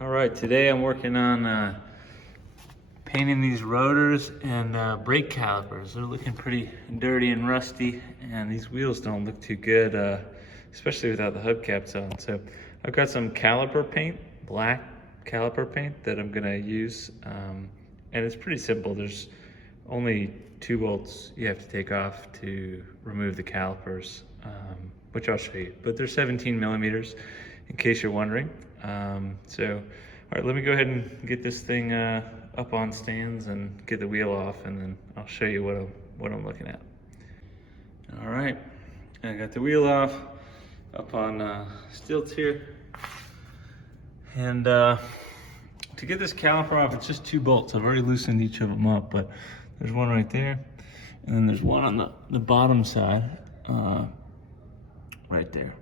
All right, today I'm working on painting these rotors and brake calipers. They're looking pretty dirty and rusty, and these wheels don't look too good, especially without the hubcaps on. So I've got some caliper paint, black caliper paint that I'm gonna use, and it's pretty simple. There's only 2 bolts you have to take off to remove the calipers, which I'll show you, but they're 17 millimeters in case you're wondering. All right, let me go ahead and get this thing up on stands and get the wheel off, and then I'll show you what I'm looking at. All right, I got the wheel off, up on stilts here. And to get this caliper off, it's just 2 bolts. I've already loosened each of them up, but there's one right there, and then there's one on the bottom side, right there.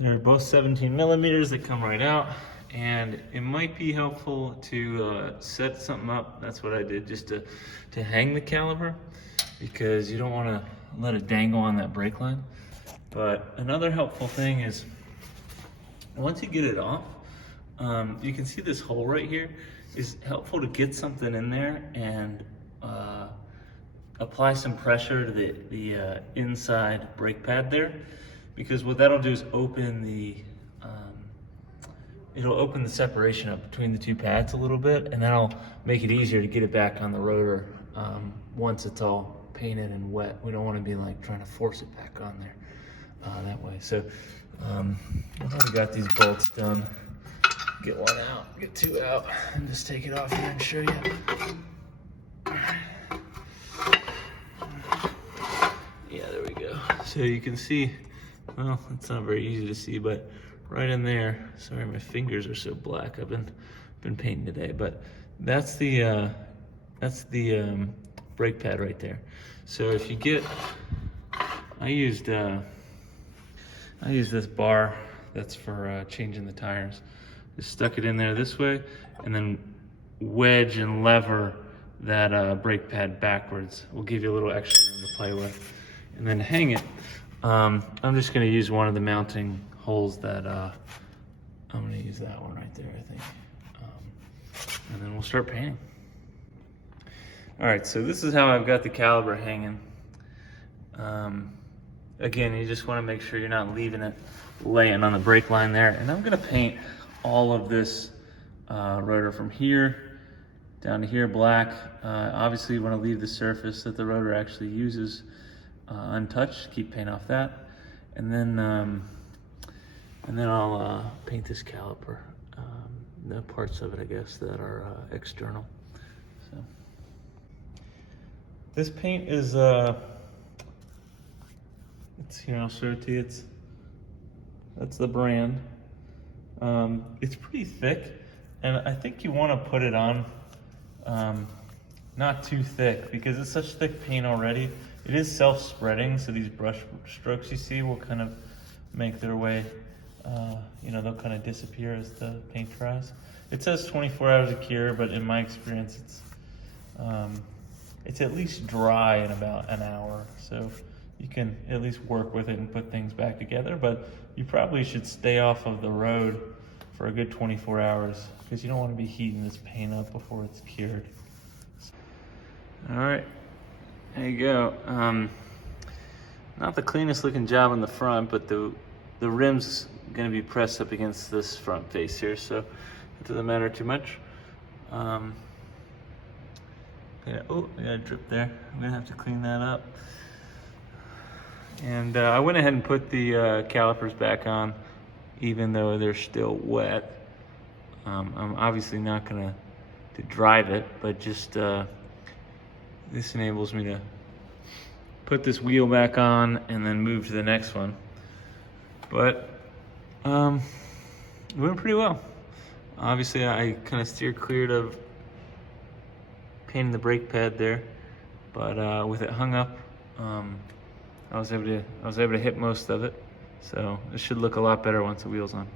They're both 17 millimeters. They come right out, and it might be helpful to set something up. That's what I did, just to hang the caliper, because you don't want to let it dangle on that brake line. But another helpful thing is, once you get it off, you can see this hole right here. Is helpful to get something in there and apply some pressure to the inside brake pad there, because what that'll do is open it'll open the separation up between the 2 pads a little bit, and that'll make it easier to get it back on the rotor once it's all painted and wet. We don't want to be like trying to force it back on there that way. So I've already got these bolts done. Get 1 out, get 2 out, and just take it off here and show you. Yeah, there we go. So you can see, well, it's not very easy to see, but right in there, sorry, my fingers are so black. I've been painting today, but that's the brake pad right there. So if you get, I used this bar that's for changing the tires. Just stuck it in there this way, and then wedge and lever that brake pad backwards. Will give you a little extra room to play with. And then hang it. I'm just gonna use one of the mounting holes that, I'm gonna use that one right there, I think. And then we'll start painting. All right, so this is how I've got the caliper hanging. Again, you just wanna make sure you're not leaving it laying on the brake line there. And I'm gonna paint all of this rotor from here down to here black. Obviously you want to leave the surface that the rotor actually uses untouched. Keep paint off that, and then I'll paint this caliper, the parts of it I guess that are external. So this paint is it's here, I'll show it to you. That's the brand. It's pretty thick, and I think you want to put it on not too thick, because it's such thick paint already. It is self-spreading, so these brush strokes you see will kind of make their way, they'll kind of disappear as the paint dries. It says 24 hours of cure, but in my experience it's at least dry in about an hour, so you can at least work with it and put things back together. But you probably should stay off of the road for a good 24 hours, because you don't want to be heating this paint up before it's cured. All right, there you go. Not the cleanest looking job on the front, but the rim's gonna be pressed up against this front face here, so it doesn't matter too much. Oh, I got a drip there. I'm gonna have to clean that up. And I went ahead and put the calipers back on, even though they're still wet. I'm obviously not gonna drive it, but just this enables me to put this wheel back on and then move to the next one. But it went pretty well. Obviously, I kind of steered clear of painting the brake pad there, but with it hung up, I was able to hit most of it, so it should look a lot better once the wheel's on.